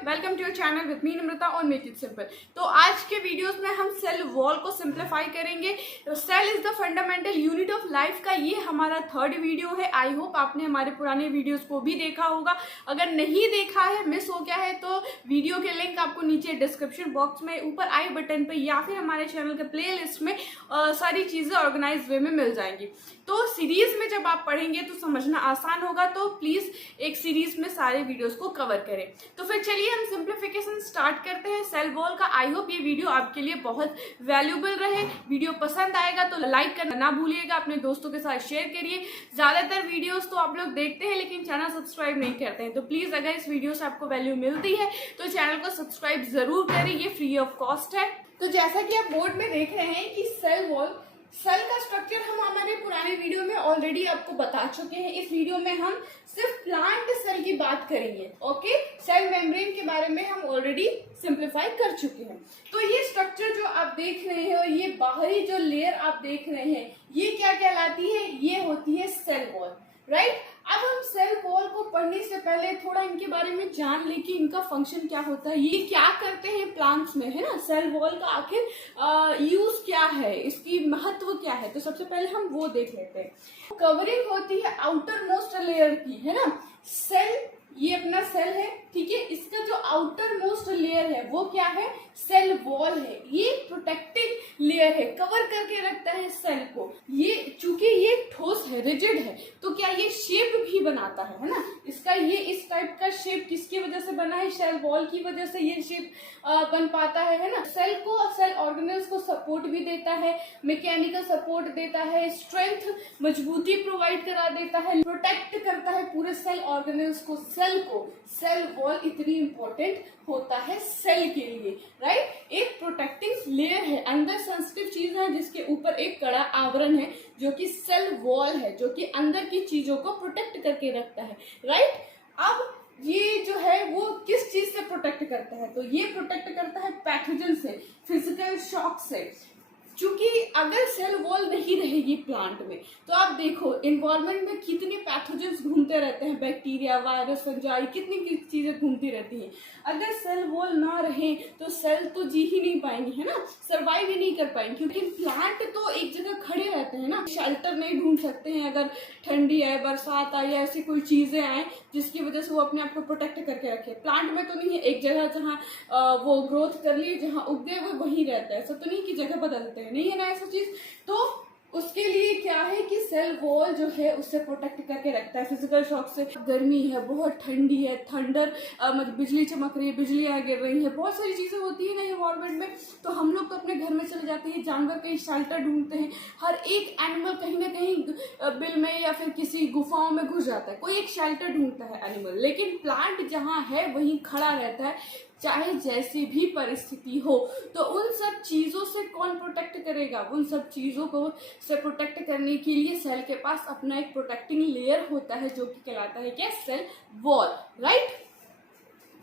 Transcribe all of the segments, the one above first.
Welcome to your channel with me Namrata और make it simple. तो आज के वीडियोस में हम सेल वॉल को सिंप्लीफाई करेंगे। तो cell is the fundamental unit of life का ये हमारा थर्ड वीडियो है। आई होप आपने हमारे पुराने वीडियोस को भी देखा होगा। अगर नहीं देखा है, मिस हो गया है, तो वीडियो के लिंक आपको नीचे डिस्क्रिप्शन बॉक्स में ऊपर आई बटन पे या फिर हमारे चैनल के प्ले लिस्ट में सारी चीजें ऑर्गेनाइज वे में मिल जाएंगी। तो सीरीज में जब आप पढ़ेंगे तो समझना आसान होगा, तो प्लीज एक सीरीज में सारे वीडियोस को कवर करें। तो फिर चलिए हम सिंप्लीफिकेशन स्टार्ट करते हैं सेल वॉल का। आई होप ये वीडियो आपके लिए बहुत वैल्यूएबल रहे। वीडियो पसंद आएगा तो लाइक करना ना भूलिएगा, अपने दोस्तों के साथ शेयर करिए। ज्यादातर वीडियोस तो आप लोग देखते हैं लेकिन चैनल सब्सक्राइब नहीं करते हैं, तो प्लीज अगर इस वीडियो से आपको वैल्यू मिलती है तो चैनल को सब्सक्राइब जरूर करें, ये फ्री ऑफ कॉस्ट है। तो जैसा कि आप बोर्ड में देख रहे हैं कि सेल का स्ट्रक्चर हम हमारे पुराने वीडियो में ऑलरेडी आपको बता चुके हैं। इस वीडियो में हम सिर्फ प्लांट सेल की बात करेंगे। ओके, सेल मेम्ब्रेन के बारे में हम ऑलरेडी सिंप्लीफाई कर चुके हैं। तो ये स्ट्रक्चर जो आप देख रहे हैं और ये बाहरी जो लेयर आप देख रहे हैं, ये क्या कहलाती है? ये होती है सेल वॉल, राइट। अब हम सेल वॉल को पढ़ने से पहले थोड़ा इनके बारे में जान ले कि इनका फंक्शन क्या होता है, ये क्या करते हैं प्लांट्स में, है ना। सेल वॉल का आखिर यूज क्या है, इसकी महत्व क्या है, तो सबसे पहले हम वो देख लेते हैं। कवरिंग होती है आउटर मोस्ट लेयर की, है ना। सेल, ये अपना सेल है, ठीक है। इसका जो आउटर मोस्ट लेयर है वो क्या है? सेल वॉल है। ये प्रोटेक्टिव लेयर है, कवर करके रखता है सेल को। ये चूंकि ये ठोस है, रिजिड है, तो क्या ये शेप भी बनाता है ना। इसका ये इस टाइप का शेप किसकी वजह से बना है? सेल वॉल की वजह से ये शेप बन पाता है ना। सेल को, सेल ऑर्गेनेल्स को सपोर्ट भी देता है, मैकेनिकल सपोर्ट देता है, स्ट्रेंथ, मजबूती प्रोवाइड करा देता है, प्रोटेक्ट करता है पूरे सेल ऑर्गेनेल्स को, सेल को। सेल वॉल इतनी इंपॉर्टेंट होता है सेल के लिए, राइट। एक प्रोटेक्टिव लेयर है, अंदर सेंसिटिव चीज है जिसके ऊपर एक कड़ा आवरण है जो कि सेल वॉल है, जो कि अंदर की चीजों को प्रोटेक्ट करके रखता है, राइट। अब ये जो है वो किस चीज से प्रोटेक्ट करता है? तो ये प्रोटेक्ट करता है पैथोजन से, फिजिकल शॉक से। क्योंकि अगर सेल वॉल नहीं रहेगी प्लांट में तो आप देखो इन्वायरमेंट में कितने पैथोजेंस घूमते रहते हैं, बैक्टीरिया, वायरस, फंजाई, कितनी चीजें घूमती रहती हैं। अगर सेल वॉल ना रहे तो सेल तो जी ही नहीं पाएंगे, है ना, सर्वाइव ही नहीं कर पाएंगे। क्योंकि प्लांट तो एक जगह खड़े रहते हैं ना, शेल्टर नहीं ढूंढ सकते हैं। अगर ठंडी आए, बरसात आए या ऐसी कोई चीजें आए जिसकी वजह से वो अपने आप को प्रोटेक्ट करके रखे। प्लांट में तो नहीं है एक जगह जहाँ वो ग्रोथ कर लिए, जहाँ उग गए वो वहीं रहता है। ऐसा तो नहीं कि जगह बदलते हैं, नहीं है ना ऐसा चीज। तो उसके लिए क्या है कि सेल वॉल जो है उससे प्रोटेक्ट करके रखता है फिजिकल शॉक से। गर्मी है, बहुत ठंडी है, थंडर, मतलब बिजली चमक रही है, बिजलियां गिर रही है, बहुत सारी चीजें होती है ना इन्वायरमेंट में। तो हम लोग तो अपने घर में चले जाते हैं, जानवर कहीं शेल्टर ढूंढते हैं। हर एक एनिमल कहीं ना कहीं बिल में या फिर किसी गुफाओं में घुस जाता है, कोई एक शेल्टर ढूंढता है एनिमल। लेकिन प्लांट जहाँ है वहीं खड़ा रहता है, चाहे जैसी भी परिस्थिति हो। तो उन सब चीजों से कौन प्रोटेक्ट करेगा? उन सब चीजों को से प्रोटेक्ट करने के लिए सेल के पास अपना एक प्रोटेक्टिंग लेयर होता है जो कि कहलाता है क्या? Cell wall, right.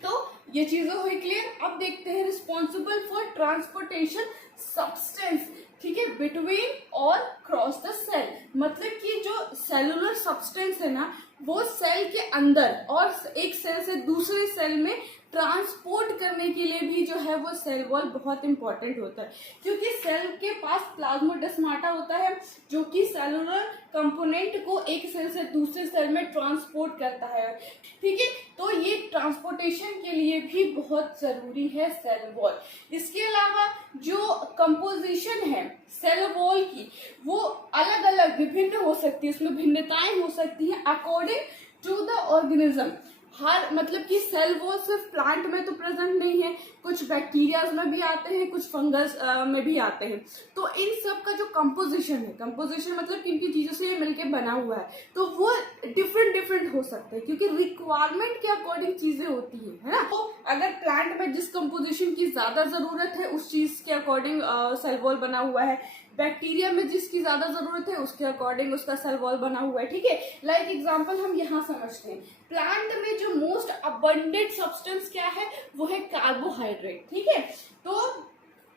तो ये चीजें हुई क्लियर। अब देखते हैं रिस्पॉन्सिबल फॉर ट्रांसपोर्टेशन सब्सटेंस, ठीक है, बिटवीन और क्रॉस द सेल। मतलब कि जो सेलुलर सब्सटेंस है ना, वो सेल के अंदर और एक सेल से दूसरे सेल में ट्रांसपोर्ट करने के लिए भी जो है वो सेल वॉल बहुत इंपॉर्टेंट होता है। क्योंकि सेल के पास प्लाज्मोडेस्माटा होता है जो कि सेलुलर कंपोनेंट को एक सेल से दूसरे सेल में ट्रांसपोर्ट करता है, ठीक है। तो ये ट्रांसपोर्टेशन के लिए भी बहुत जरूरी है सेल वॉल। इसके अलावा जो कंपोजिशन है सेल वॉल की वो अलग अलग विभिन्न हो सकती है, उसमें भिन्नताएं हो सकती हैं अकॉर्डिंग टू द ऑर्गेनिज्म। हर मतलब कि सेल वॉल सिर्फ प्लांट में तो प्रेजेंट नहीं है, कुछ बैक्टीरियाज में भी आते हैं, कुछ फंगस में भी आते हैं। तो इन सब का जो कंपोजिशन है, कंपोजिशन मतलब किन किन चीजों से ये मिलकर बना हुआ है, तो वो डिफरेंट हो सकते हैं क्योंकि रिक्वायरमेंट के अकॉर्डिंग चीजें होती है ना। तो अगर प्लांट में जिस कंपोजिशन की ज्यादा जरूरत है उस चीज के अकॉर्डिंग सेल वॉल बना हुआ है, बैक्टीरिया में जिसकी ज्यादा जरूरत है उसके अकॉर्डिंग उसका सेल वॉल बना हुआ है, ठीक है। लाइक एग्जांपल हम यहाँ समझते हैं, प्लांट में जो मोस्ट अबंडेंट सब्सटेंस क्या है? वो है कार्बोहाइड्रेट, ठीक है। तो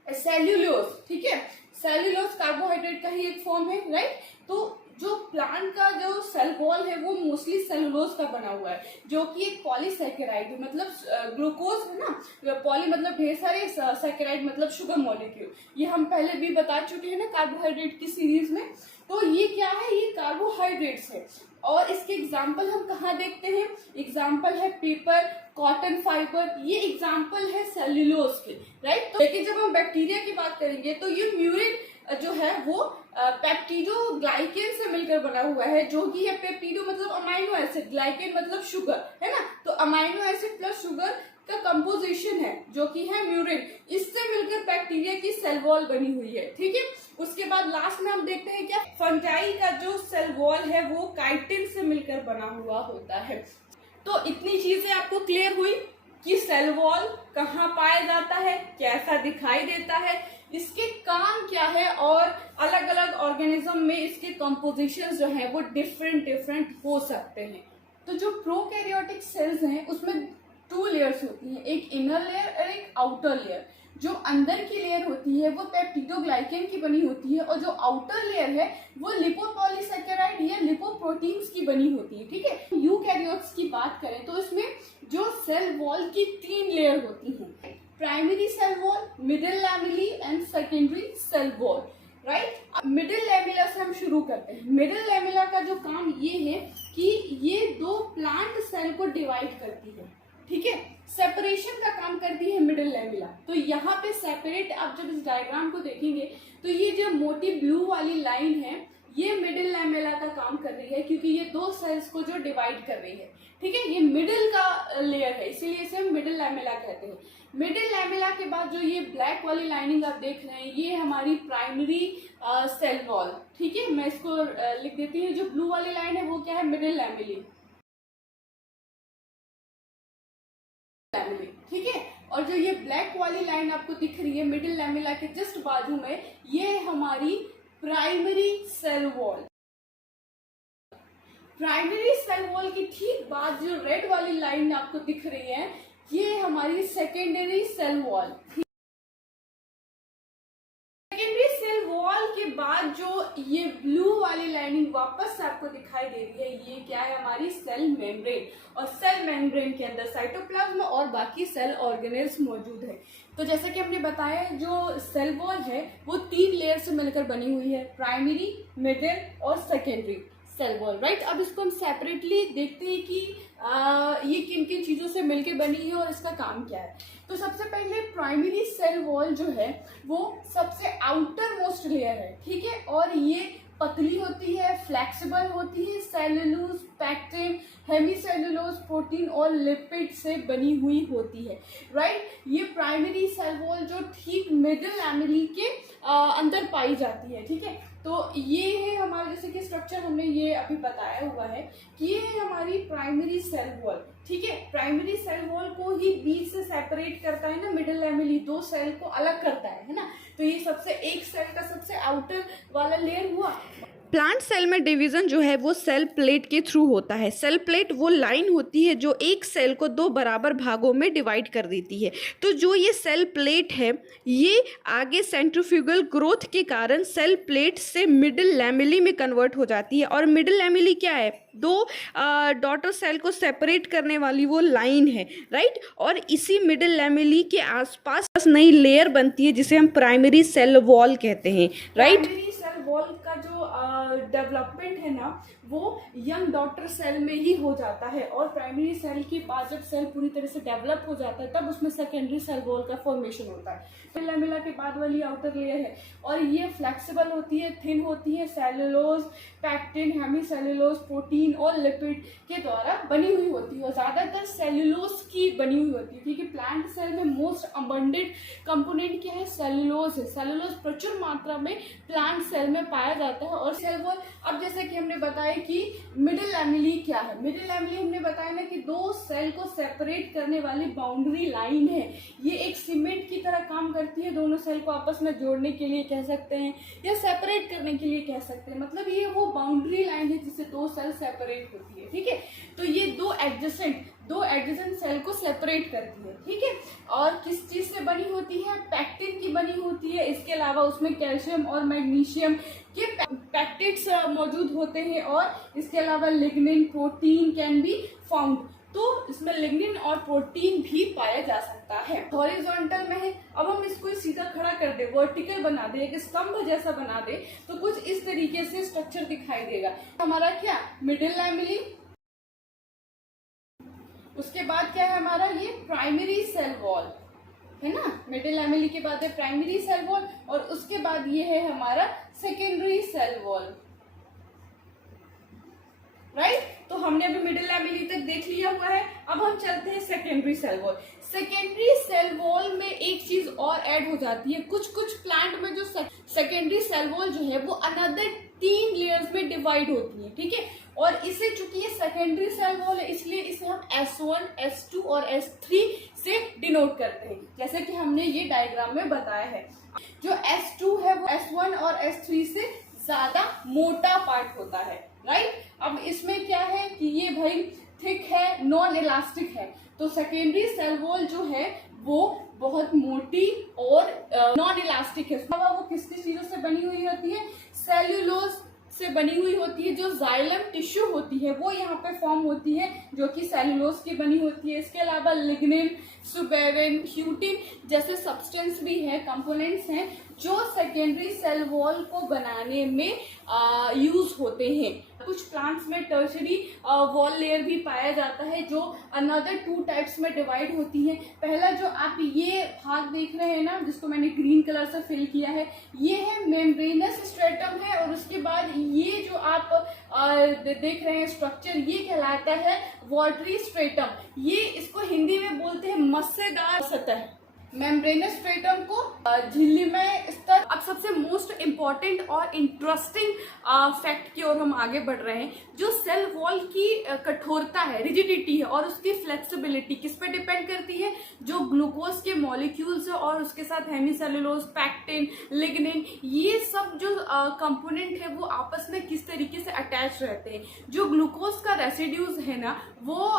सेल्यूलोज, ठीक है, सेल्यूलोज कार्बोहाइड्रेट का ही एक फॉर्म है, राइट। तो जो प्लांट का जो सेल वॉल है वो मोस्टली सेलुलोज का बना हुआ है, जो कि एक पॉलीसैकेराइड है, मतलब ग्लूकोज है ना, पॉली मतलब ढेर सारे, सैकेराइड मतलब शुगर मॉलिक्यूल। ये हम पहले भी बता चुके हैं ना कार्बोहाइड्रेट की सीरीज में। तो ये क्या है, ये कार्बोहाइड्रेट्स है। और इसके एग्जाम्पल हम कहाँ देखते हैं, एग्जाम्पल है पेपर, कॉटन फाइबर, ये एग्जाम्पल है सेल्यूलोज के, राइट। तो लेकिन जब हम बैक्टीरिया की बात करेंगे तो ये म्यूरिन जो है वो पेप्टिडोग्लाइकेन से मिलकर बना हुआ है, जो कि है पेप्टिडो मतलब अमाइनो एसिड, ग्लाइकेन मतलब शुगर, है ना। तो अमाइनो एसिड प्लस शुगर का कंपोजिशन है जो कि है म्यूरिन, इससे मिलकर बैक्टीरिया की सेल वॉल बनी हुई है, ठीक है। उसके बाद लास्ट में हम देखते हैं क्या, फंजाई का जो सेल वॉल है वो काइटिन से मिलकर बना हुआ होता है। तो इतनी चीजें आपको क्लियर हुई कि सेल वॉल कहाँ पाया जाता है, कैसा दिखाई देता है, इसके काम क्या है, और अलग अलग ऑर्गेनिज्म में इसके कंपोजिशंस जो है वो डिफरेंट हो सकते हैं। तो जो प्रोकैरियोटिक सेल्स हैं उसमें 2 लेयर्स होती हैं, एक इनर लेयर और एक आउटर लेयर। जो अंदर की लेयर होती है वो पेप्टिडोग्लाइकेन की बनी होती है, और जो आउटर लेयर है वो लिपोपॉलीसैकेराइड या लिपोप्रोटीन्स की बनी होती है, ठीक है। यूकैरियोट्स की बात करें तो इसमें जो सेल वॉल की 3 लेयर होती हैं, primary cell wall, middle lamellae and secondary cell wall, right. Middle lamella से हम शुरू करते हैं। मिडिल लैमेला का जो काम ये है कि ये 2 प्लांट सेल को डिवाइड करती है, ठीक है, सेपरेशन का काम करती है मिडिल लैमेला। तो यहाँ पे सेपरेट, आप जब इस डायग्राम को देखेंगे तो ये जो मोटी ब्लू वाली लाइन है ये मिडिल लैमेला का काम कर रही है, क्योंकि ये 2 सेल्स को जो डिवाइड कर रही है, ठीक है। ये मिडिल का लेयर है, इसीलिए इसे हम मिडिल लैमेला कहते हैं। मिडिल लैमेला के बाद जो ये ब्लैक वाली लाइनिंग आप देख रहे हैं ये हमारी प्राइमरी सेल वॉल, ठीक है। मैं इसको लिख देती हूँ, जो ब्लू वाली लाइन है वो क्या है, मिडिल लैमेली, ठीक है। और जो ये ब्लैक वाली लाइन आपको दिख रही है मिडिल लैमेला के जस्ट बाजू में, ये हमारी primary cell wall. Primary cell wall की ठीक बाद जो रेड वाली लाइन आपको दिख रही है ये हमारी secondary cell wall. Secondary cell wall के बाद जो ये ब्लू वाली लाइनिंग वापस आपको दिखाई दे रही है ये क्या है, हमारी सेल मेम्ब्रेन। और सेल मेम्ब्रेन के अंदर साइटोप्लाज्म और बाकी सेल ऑर्गेनेल्स मौजूद है। तो जैसा कि हमने बताया जो सेल वॉल है वो 3 लेयर से मिलकर बनी हुई है, प्राइमरी, मिडिल और सेकेंडरी सेल वॉल, राइट। अब इसको हम सेपरेटली देखते हैं कि ये किन किन चीज़ों से मिलकर बनी है और इसका काम क्या है। तो सबसे पहले प्राइमरी सेल वॉल जो है वो सबसे आउटर मोस्ट लेयर है, ठीक है। और ये पतली होती है, फ्लेक्सिबल होती है, सेलुलोज, पैक्टिन, हेमीसेलुलोज, प्रोटीन और लिपिड से बनी हुई होती है, राइट। ये प्राइमरी सेल वॉल जो ठीक मिडिल लैमेली के अंदर पाई जाती है, ठीक है। तो ये है हमारा, जैसे कि स्ट्रक्चर हमने ये अभी बताया हुआ है कि ये है हमारी प्राइमरी सेल वॉल, ठीक है। प्राइमरी सेल वॉल को ही बीच से सेपरेट करता है ना मिडिल लैमेली, 2 सेल को अलग करता है ना। तो ये सबसे एक सेल का सबसे आउटर वाला लेयर हुआ। प्लांट सेल में डिवीज़न जो है वो सेल प्लेट के थ्रू होता है। सेल प्लेट वो लाइन होती है जो एक सेल को 2 बराबर भागों में डिवाइड कर देती है। तो जो ये सेल प्लेट है ये आगे सेंट्रीफ्यूगल ग्रोथ के कारण सेल प्लेट से मिडिल लैमेली में कन्वर्ट हो जाती है। और मिडिल लैमेली क्या है, 2 डॉटर सेल को सेपरेट करने वाली वो लाइन है, राइट। और इसी मिडिल लैमेली के आसपास नई लेयर बनती है जिसे हम प्राइमरी सेल वॉल कहते हैं, राइट। प्राइमरी सेल वॉल का जो डेवलपमेंट है ना वो यंग डॉटर सेल में ही हो जाता है, और प्राइमरी सेल के बाद जब सेल पूरी तरह से डेवलप हो जाता है तब उसमें सेकेंडरी सेल वॉल का फॉर्मेशन होता है। फिर लैमेला के बाद वाली आउटर लेयर है और ये फ्लेक्सिबल होती है, थिन होती है, सेलुलोज, पैक्टिन, हेमीसेलुलोज, प्रोटीन और लिपिड के द्वारा बनी हुई होती है, और ज़्यादातर सेलुलोज की बनी हुई होती है, क्योंकि प्लांट सेल में मोस्ट अबंडेंट कंपोनेंट क्या है, सेलुलोज है। सेलुलोज प्रचुर मात्रा में प्लांट सेल में पाया जाता है। और सेल वॉल, अब जैसे कि हमने बताया कि मिडिल लैमेली क्या है, मिडिल लैमेली हमने बताया ना कि 2 सेल को सेपरेट करने वाली बाउंड्री लाइन है। ये एक सीमेंट की तरह काम करती है, दोनों सेल को आपस में जोड़ने के लिए कह सकते हैं या सेपरेट करने के लिए कह सकते हैं। मतलब ये वो बाउंड्री लाइन है जिससे 2 सेल सेपरेट होती है, ठीक है। तो ये 2 एडजेसेंट सेल को सेपरेट करती है, ठीक है। और किस चीज से बनी होती है, पैक्टिन की बनी होती है। इसके अलावा उसमें कैल्शियम और मैग्नीशियम के पैक्टिड्स मौजूद होते हैं और इसके अलावा lignin, protein can be found. तो इसमें लिग्निन और प्रोटीन भी पाया जा सकता है। हॉरिजॉन्टल में है, अब हम इसको सीधा खड़ा कर दे, वर्टिकल बना दे, एक स्तंभ जैसा बना दे, तो कुछ इस तरीके से स्ट्रक्चर दिखाई देगा। हमारा क्या मिडिल लैमेली, उसके बाद क्या है हमारा ये प्राइमरी सेल वॉल है ना, मिडिल लैमेली के बाद है प्राइमरी सेल वॉल और उसके बाद ये है हमारा सेकेंडरी सेल वॉल, राइट। तो हमने अभी मिडिल लैमेली तक देख लिया हुआ है। अब हम चलते हैं secondary cell wall. Secondary cell wall में एक चीज और ऐड हो जाती है, कुछ प्लांट में जो सेकेंडरी सेल वॉल जो है वो अनदर 3 लेयर्स में डिवाइड होती है, ठीक है। और इसे चूंकि ये सेकेंडरी सेल वॉल है इसलिए इसे हम S1, S2 और S3 से डिनोट करते हैं, जैसे कि हमने ये डायग्राम में बताया है। जो S2 है वो S1 और S3 से ज्यादा मोटा पार्ट होता है, राइट। अब इसमें क्या है कि ये भाई थिक है, नॉन इलास्टिक है, तो सेकेंडरी सेल वॉल जो है वो बहुत मोटी और नॉन इलास्टिक है। वो किस चीजों से बनी हुई होती है, सेल्यूलोज से बनी हुई होती है। जो जाइलम टिश्यू होती है वो यहाँ पे फॉर्म होती है जो कि सेल्यूलोज की बनी होती है। इसके अलावा लिग्निन, सुबेरिन, क्यूटिन जैसे सब्सटेंस भी है, कंपोनेंट्स हैं जो सेकेंडरी सेल वॉल को बनाने में यूज होते हैं। कुछ प्लांट्स में टर्शरी वॉल लेयर भी पाया जाता है जो अनदर 2 टाइप्स में डिवाइड होती है। पहला जो आप ये भाग देख रहे हैं ना, जिसको मैंने ग्रीन कलर से फिल किया है, ये है मेम्ब्रेनस स्ट्रेटम है। और उसके बाद ये जो आप देख रहे हैं स्ट्रक्चर, ये कहलाता है वाटरी स्ट्रेटम। ये इसको हिंदी में बोलते हैं मस्सेदार सतह। मेम्ब्रेनस स्ट्रेटम को झिल्लीमय स्तर। अब सबसे मोस्ट इम्पॉर्टेंट और इंटरेस्टिंग फैक्ट की ओर हम आगे बढ़ रहे हैं। जो सेल वॉल की कठोरता है, रिजिडिटी है और उसकी फ्लेक्सिबिलिटी किस पे डिपेंड करती है, जो ग्लूकोज के मॉलिक्यूल्स है और उसके साथ हेमीसेलुलोज, पैक्टिन, लिग्निन, ये सब जो कंपोनेंट है वो आपस में किस तरीके से अटैच रहते हैं। जो ग्लूकोज का रेसिड्यूज है ना वो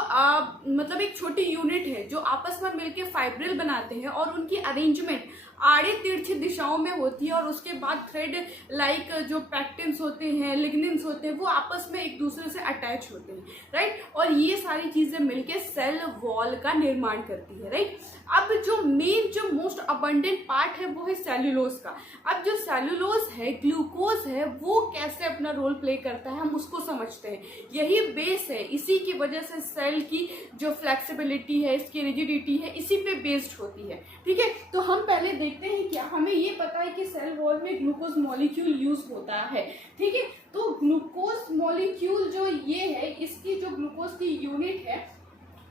मतलब एक छोटी यूनिट है जो आपस में मिलकर फाइब्रिल बनाते हैं और उनकी अरेंजमेंट आड़े तिरछी दिशाओं में होती है। और उसके बाद थ्रेड लाइक जो पैक्टिन्स होते हैं, लिग्निन्स होते हैं, वो आपस में एक दूसरे से अटैच होते हैं, राइट। और ये सारी चीजें मिलके सेल वॉल का निर्माण करती है, राइट। अब जो मेन जो मोस्ट अबंडेंट पार्ट है वो है सेल्यूलोज का। अब जो सेल्यूलोज है, ग्लूकोज है, वो कैसे अपना रोल प्ले करता है हम उसको समझते हैं। यही बेस है, इसी की वजह से सेल की जो फ्लेक्सिबिलिटी है, इसकी रिजिडिटी है, इसी पे बेस्ड होती है, ठीक है। तो हम पहले देखते हैं क्या हमें ये पता है कि सेल वॉल में ग्लूकोज मॉलिक्यूल यूज होता है, ठीक है। तो ग्लूकोज मॉलिक्यूल जो ये है, इसकी जो ग्लूकोज की यूनिट है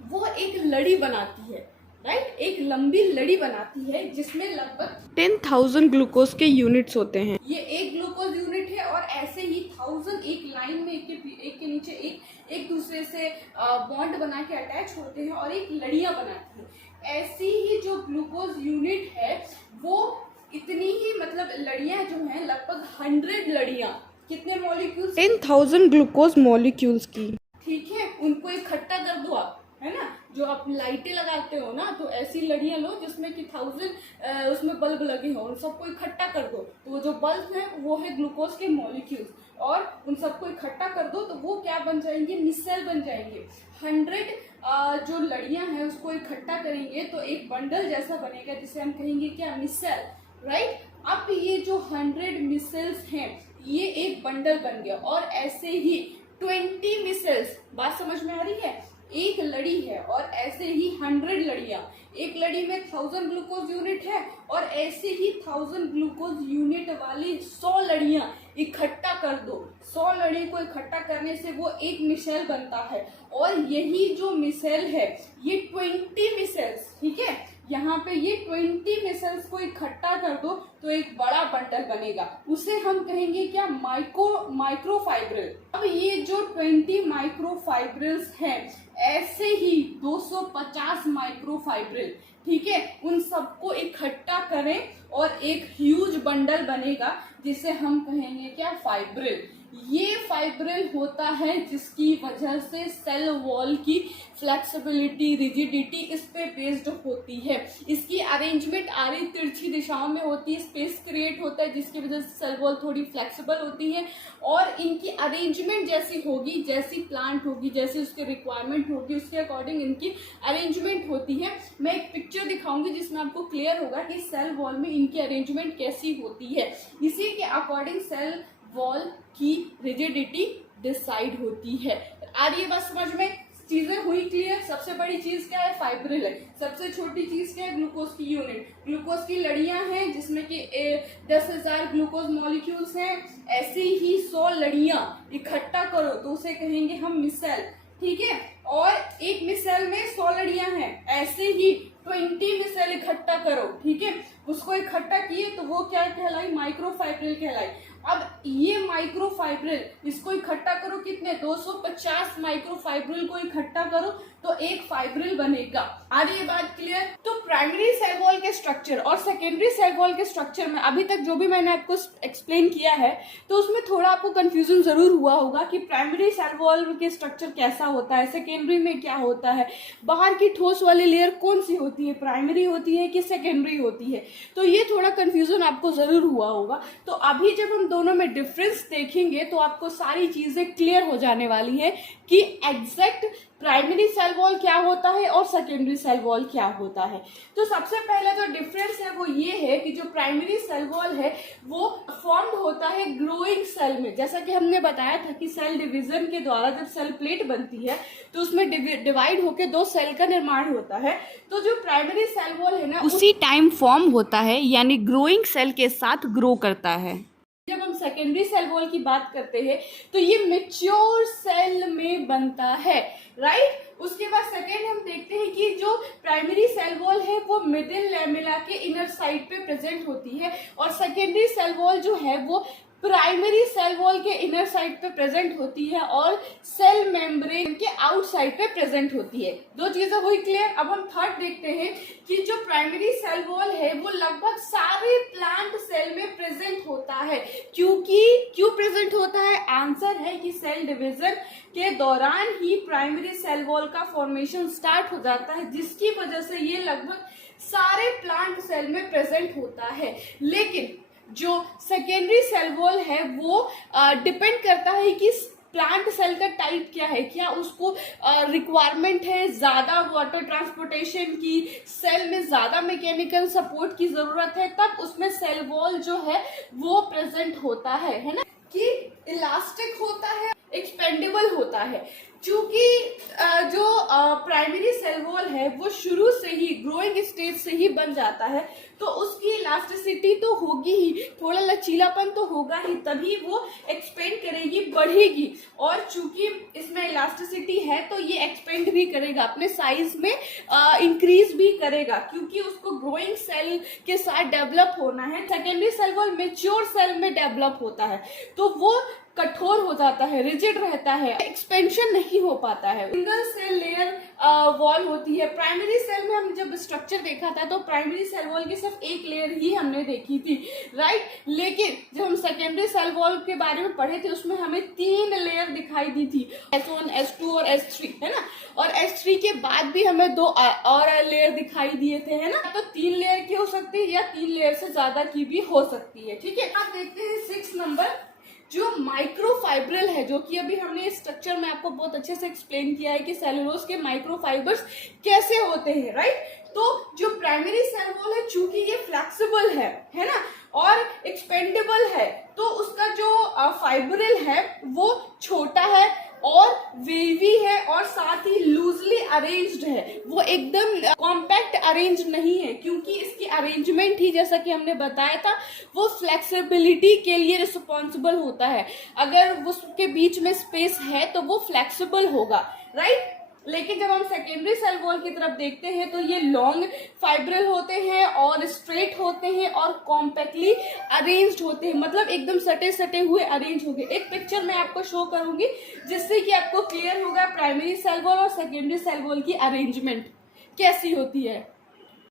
वो एक लड़ी बनाती है, राइट। एक लंबी लड़ी बनाती है जिसमें लगभग 10,000 ग्लूकोज के यूनिट्स होते हैं। ये एक ग्लूकोज यूनिट है और ऐसे ही 1000 एक लाइन में एक के नीचे एक दूसरे से बॉन्ड बना के अटैच होते हैं और एक लड़ियां बनाती है। ऐसी ही जो ग्लूकोज यूनिट है वो इतनी ही मतलब लड़ियां जो हैं लगभग 100 लड़ियां, कितने मॉलिक्यूल्स, 10,000 ग्लूकोज मॉलिक्यूल्स की, ठीक है। उनको इकट्ठा कर दो आप, है ना, जो आप लाइटें लगाते हो ना, तो ऐसी लड़ियां लो जिसमें कि 1000 उसमें बल्ब लगे हो, उन सबको इकट्ठा कर दो। तो जो बल्ब है वो है ग्लूकोज के मॉलिक्यूल्स, और उन सबको इकट्ठा कर दो तो वो क्या बन जाएंगे, मिसेल बन जाएंगे। 100 जो लड़ियां हैं उसको इकट्ठा करेंगे तो एक बंडल जैसा बनेगा जिसे हम कहेंगे क्या, मिसेल, राइट। अब ये जो 100 मिसेल्स हैं ये एक बंडल बन गया। और ऐसे ही 20 मिसेल्स, बात समझ में आ रही है, एक लड़ी है और ऐसे ही 100 लड़ियां, एक लड़ी में 1000 ग्लूकोज यूनिट है और ऐसे ही 1000 ग्लूकोज यूनिट वाली 100 लड़ियां इकट्ठा कर दो। 100 लड़ी को इकट्ठा करने से वो एक मिसेल बनता है और यही जो मिसेल है ये 20 मिसेल्स, ठीक है, यहाँ पे ये 20 मिसेल्स को इकट्ठा कर दो तो एक बड़ा बंडल बनेगा, उसे हम कहेंगे क्या, माइक्रोफाइब्रिल। अब ये जो 20 माइक्रोफाइब्रिल्स हैं ऐसे ही 250 माइक्रोफाइब्रिल, ठीक है, उन सबको इकट्ठा करें और एक ह्यूज बंडल बनेगा जिसे हम कहेंगे क्या, फाइब्रिल। ये फाइब्रिल होता है जिसकी वजह से सेल वॉल की फ्लेक्सिबिलिटी, रिजिडिटी इस पे बेस्ड होती है। इसकी अरेंजमेंट आड़ी तिरछी दिशाओं में होती है, स्पेस क्रिएट होता है जिसकी वजह से सेल वॉल थोड़ी फ्लेक्सिबल होती है और इनकी अरेंजमेंट जैसी होगी, जैसी प्लांट होगी, जैसी उसकी रिक्वायरमेंट होगी, उसके अकॉर्डिंग इनकी अरेंजमेंट होती है। मैं एक पिक्चर दिखाऊंगी जिसमें आपको क्लियर होगा कि सेल वॉल में इनकी अरेंजमेंट कैसी होती है। इसी के अकॉर्डिंग सेल वॉल की रिजिडिटी डिसाइड होती है। आ रही है बात समझ में? चीजें हुई क्लियर। सबसे बड़ी चीज क्या है? फाइब्रिल है। सबसे छोटी चीज क्या है? ग्लूकोज की यूनिट। ग्लूकोज की लड़ियां हैं जिसमें कि 10,000 ग्लूकोज मॉलिक्यूल्स हैं। ऐसी ही 100 लड़ियां इकट्ठा करो तो उसे कहेंगे हम मिसेल, ठीक है। और एक मिसेल में 100 लड़ियां हैं, ऐसे ही 20 मिसेल इकट्ठा करो, ठीक है। उसको इकट्ठा किए तो वो क्या कहलाई? माइक्रोफाइब्रिल कहलाई। अब ये माइक्रोफाइब्रिल इसको इकट्ठा करो कितने? 250 माइक्रोफाइब्रिल को इकट्ठा करो तो एक फाइब्रिल बनेगा। आ रही है बात क्लियर? तो प्राइमरी सेल वॉल के स्ट्रक्चर और सेकेंडरी सेल वॉल के स्ट्रक्चर में अभी तक जो भी मैंने आपको एक्सप्लेन किया है तो उसमें थोड़ा आपको कंफ्यूजन जरूर हुआ होगा कि प्राइमरी सेल वॉल के स्ट्रक्चर कैसा होता है, सेकेंडरी में क्या होता है, बाहर की ठोस वाली लेयर कौन सी होती है, प्राइमरी होती है कि सेकेंडरी होती है। तो ये थोड़ा कंफ्यूजन आपको जरूर हुआ होगा। तो अभी जब हम दोनों में डिफरेंस देखेंगे तो आपको सारी चीजें क्लियर हो जाने वाली है कि एग्जैक्ट प्राइमरी सेल वॉल क्या होता है और सेकेंडरी सेल वॉल क्या होता है। तो सबसे पहले जो डिफरेंस है वो ये है कि जो प्राइमरी सेल वॉल है वो फॉर्म्ड होता है ग्रोइंग सेल में। जैसा कि हमने बताया था कि सेल डिवीजन के द्वारा जब सेल प्लेट बनती है तो उसमें डिवाइड होकर 2 सेल का निर्माण होता है। तो जो प्राइमरी सेल वॉल है ना उसी टाइम फॉर्म होता है, यानी ग्रोइंग सेल के साथ ग्रो करता है। जब हम सेकेंडरी सेल वॉल की बात करते हैं तो ये मैच्योर सेल में बनता है, राइट। उसके बाद सेकेंड हम देखते हैं कि जो प्राइमरी सेल वॉल है वो मिडिल लैमेला के इनर साइड पे प्रेजेंट होती है और सेकेंडरी सेल वॉल जो है वो प्राइमरी सेल वॉल के इनर साइड पे प्रेजेंट होती है और सेल मेम्ब्रेन के आउटसाइड पे प्रेजेंट होती है। 2 चीजें हुई क्लियर। अब हम थर्ड देखते हैं कि जो प्राइमरी सेल वॉल है वो लगभग सारे प्लांट सेल में प्रेजेंट होता है। क्यों प्रेजेंट होता है? आंसर है कि सेल डिवीजन के दौरान ही प्राइमरी सेल वॉल का फॉर्मेशन स्टार्ट हो जाता है जिसकी वजह से ये लगभग सारे प्लांट सेल में प्रेजेंट होता है। लेकिन जो सेकेंडरी सेल वॉल है वो डिपेंड करता है कि प्लांट सेल का टाइप क्या है, क्या उसको रिक्वायरमेंट है ज्यादा वाटर ट्रांसपोर्टेशन की, सेल में ज्यादा मैकेनिकल सपोर्ट की जरूरत है, तब उसमें सेल वॉल जो है वो प्रेजेंट होता है ना। कि इलास्टिक होता है, एक्सपेंडेबल होता है। क्योंकि जो प्राइमरी सेल वॉल है वो शुरू से ही ग्रोइंग स्टेज से ही बन जाता है तो उसकी इलास्टिसिटी तो होगी ही, थोड़ा लचीलापन तो होगा ही, तभी वो एक्सपेंड करेगी, बढ़ेगी। और चूंकि इसमें इलास्टिसिटी है तो ये एक्सपेंड भी करेगा, अपने साइज में इंक्रीज भी करेगा क्योंकि उसको ग्रोइंग सेल के साथ डेवलप होना है। Secondary cell wall mature cell में डेवलप होता है तो वो कठोर हो जाता है, रिजिड रहता है, एक्सपेंशन नहीं हो पाता है। सिंगल सेल लेयर वॉल होती है। प्राइमरी सेल में हम जब स्ट्रक्चर देखा था तो प्राइमरी सेल वॉल की सिर्फ एक लेयर ही हमने देखी थी, राइट। लेकिन जब हम सेकेंडरी सेल वॉल के बारे में पढ़े थे उसमें हमें 3 लेयर दिखाई दी थी, S1, S2 और S3, है ना। और S3 के बाद भी हमें 2 और लेयर दिखाई दिए थे, है ना। तो 3 लेयर की हो सकती है या 3 लेयर से ज्यादा की भी हो सकती है, ठीक है। आप देखते हैं 6 नंबर, जो माइक्रोफाइब्रिल है, जो कि अभी हमने इस स्ट्रक्चर में आपको बहुत अच्छे से एक्सप्लेन किया है कि सेलुलोज के माइक्रोफाइबर्स कैसे होते हैं, राइट। तो जो प्राइमरी सेल वॉल है चूंकि ये फ्लेक्सिबल है ना, और एक्सपेंडेबल है तो उसका जो फाइब्रिल है वो छोटा है और वेवी है और साथ ही लूजली अरेंज्ड है, वो एकदम कॉम्पैक्ट अरेंज नहीं है क्योंकि इसकी अरेंजमेंट ही जैसा कि हमने बताया था वो फ्लेक्सिबिलिटी के लिए रिस्पॉन्सिबल होता है। अगर उसके बीच में स्पेस है तो वो फ्लेक्सिबल होगा, राइट। लेकिन जब हम सेकेंडरी सेल वॉल की तरफ देखते हैं तो ये लॉन्ग फाइब्रिल होते हैं और स्ट्रेट होते हैं और कॉम्पैक्टली अरेंज्ड होते हैं, मतलब एकदम सटे सटे हुए अरेंज हो गए। एक पिक्चर मैं आपको शो करूंगी जिससे कि आपको क्लियर होगा प्राइमरी सेल वॉल और सेकेंडरी सेल वॉल की अरेंजमेंट कैसी होती है।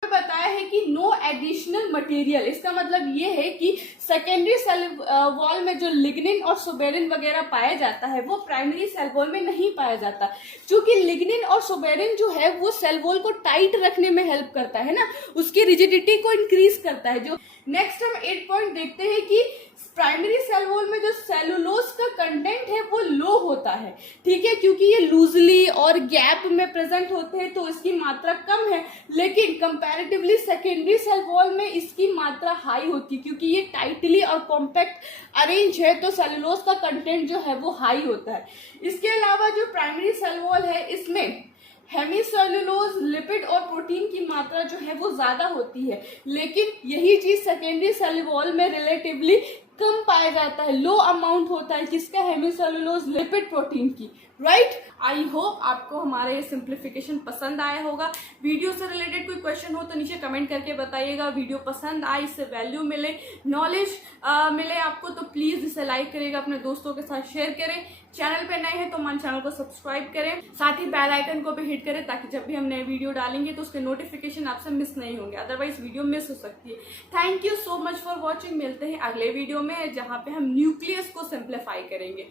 बताया है कि नो एडिशनल मटेरियल, इसका मतलब ये है कि सेकेंडरी सेल वॉल में जो लिग्निन और सुबेरिन वगैरह पाया जाता है वो प्राइमरी सेल वॉल में नहीं पाया जाता, क्योंकि लिग्निन और सुबेरिन जो है वो सेल वॉल को टाइट रखने में हेल्प करता है ना, उसकी रिजिडिटी को इंक्रीज करता है। जो नेक्स्ट हम 8 पॉइंट देखते हैं कि प्राइमरी सेल वॉल में जो सेलुलोज का कंटेंट है वो लो होता है, ठीक है, क्योंकि ये लूजली और गैप में प्रेजेंट होते हैं तो इसकी मात्रा कम है, लेकिन कंपैरेटिवली सेकेंडरी सेल वॉल में इसकी मात्रा हाई होती है, क्योंकि ये टाइटली और कॉम्पैक्ट अरेंज है तो सेलुलोज का कंटेंट जो है वो हाई होता है। इसके अलावा जो प्राइमरी सेल वॉल है इसमें हेमीसेलुलोज, लिपिड और प्रोटीन की मात्रा जो है वो ज्यादा होती है, लेकिन यही चीज सेकेंडरी सेल वॉल में रिलेटिवली कम पाया जाता है, लो अमाउंट होता है किसका, हेमीसेलुलोज, लिपिड, प्रोटीन की, राइट। आई होप आपको हमारे ये सिंप्लीफिकेशन पसंद आया होगा। वीडियो से रिलेटेड कोई क्वेश्चन हो तो नीचे कमेंट करके बताइएगा। वीडियो पसंद आए, इससे वैल्यू मिले, नॉलेज मिले आपको तो प्लीज इसे लाइक करिएगा, अपने दोस्तों के साथ शेयर करें। चैनल पे नए हैं तो हमारे चैनल को सब्सक्राइब करें, साथ ही बेल आइकन को भी हिट करें ताकि जब भी हम नए वीडियो डालेंगे तो उसके नोटिफिकेशन आपसे मिस नहीं होंगे, अदरवाइज वीडियो मिस हो सकती है। Thank you so much for watching. मिलते हैं अगले वीडियो में जहाँ पे हम न्यूक्लियस को सिंप्लीफाई करेंगे।